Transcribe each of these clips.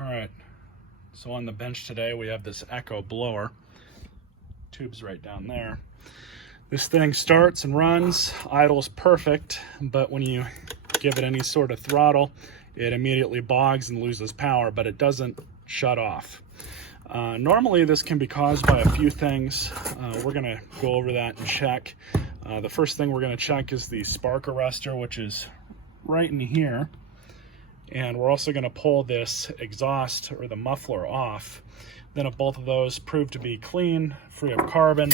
All right, so on the bench today we have this Echo blower. Tube's right down there. This thing starts and runs, idles perfect, but when you give it any sort of throttle, it immediately bogs and loses power, but it doesn't shut off. Normally this can be caused by a few things. We're gonna go over that and check. The first thing we're gonna check is the spark arrestor, which is right in here. And we're also gonna pull this exhaust or the muffler off. Then if both of those prove to be clean, free of carbon,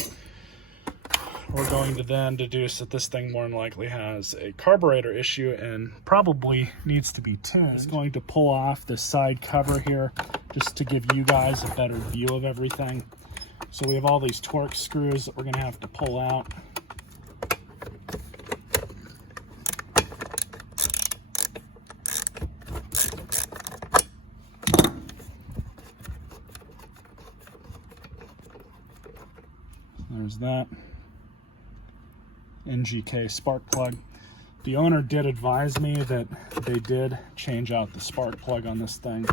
we're going to then deduce that this thing more than likely has a carburetor issue and probably needs to be tuned. I'm just going to pull off the side cover here just to give you guys a better view of everything. So we have all these torque screws that we're going to have to pull out. There's that. NGK spark plug. The owner did advise me that they did change out the spark plug on this thing.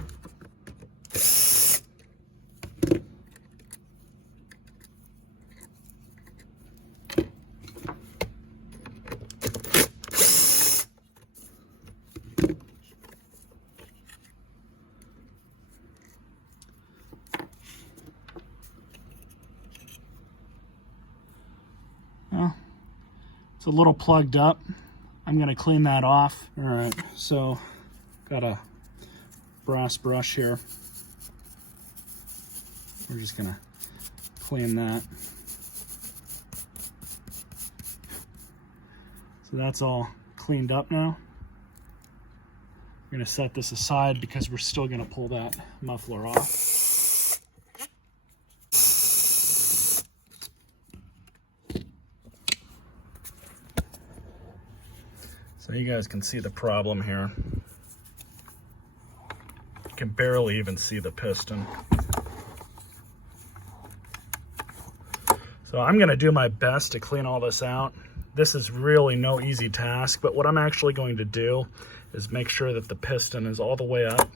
Well, it's a little plugged up. I'm gonna clean that off. All right, so got a brass brush here. We're just gonna clean that. So that's all cleaned up now. We're gonna set this aside because we're still gonna pull that muffler off. So you guys can see the problem here. You can barely even see the piston. So I'm gonna do my best to clean all this out. This is really no easy task, but what I'm actually going to do is make sure that the piston is all the way up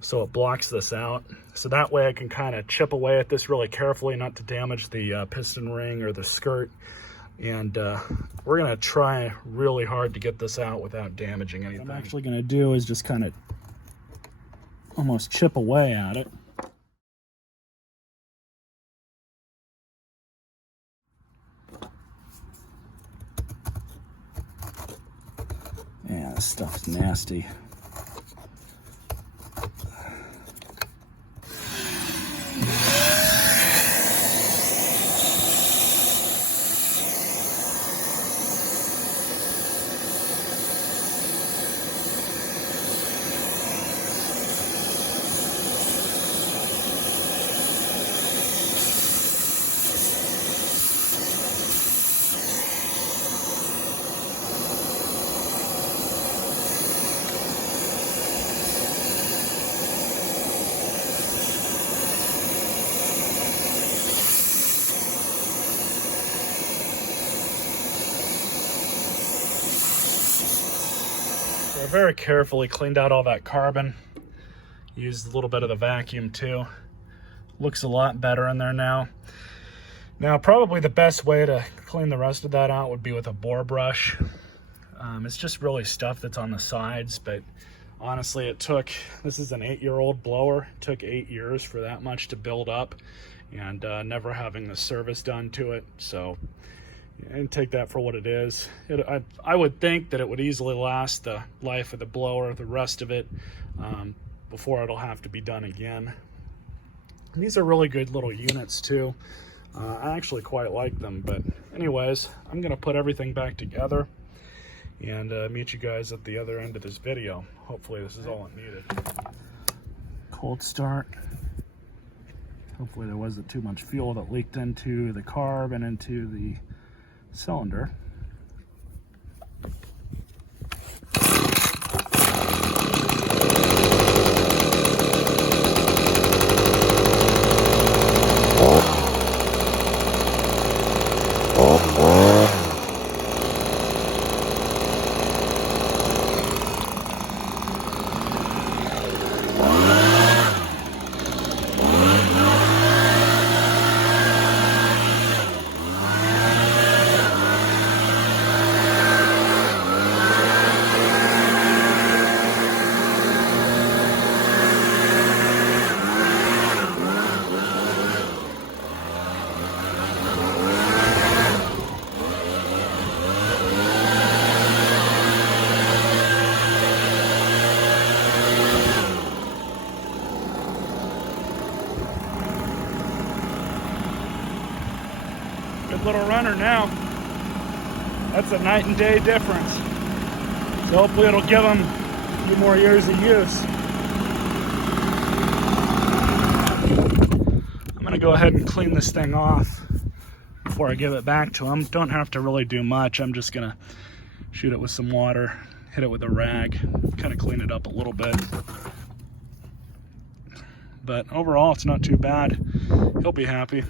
so it blocks this out. So that way I can kind of chip away at this really carefully, not to damage the piston ring or the skirt. And we're gonna try really hard to get this out without damaging anything. What I'm actually gonna do is just kind of almost chip away at it. Yeah, this stuff's nasty. I very carefully cleaned out all that carbon. Used a little bit of the vacuum too. Looks a lot better in there now. Now probably the best way to clean the rest of that out would be with a bore brush. It's just really stuff that's on the sides, but honestly this is an 8-year-old blower. It took 8 years for that much to build up, and never having the service done to it. So and take that for what it is. I would think that it would easily last the life of the blower, the rest of it, before it'll have to be done again. And these are really good little units too. I actually quite like them, but anyways, I'm gonna put everything back together and meet you guys at the other end of this video. Hopefully this is all it needed. Cold start. Hopefully there wasn't too much fuel that leaked into the carb and into the cylinder. little runner now. That's a night and day difference. So hopefully it'll give him a few more years of use. I'm gonna go ahead and clean this thing off before I give it back to him. Don't have to really do much. I'm just gonna shoot it with some water, hit it with a rag, kind of clean it up a little bit. But overall, it's not too bad. He'll be happy.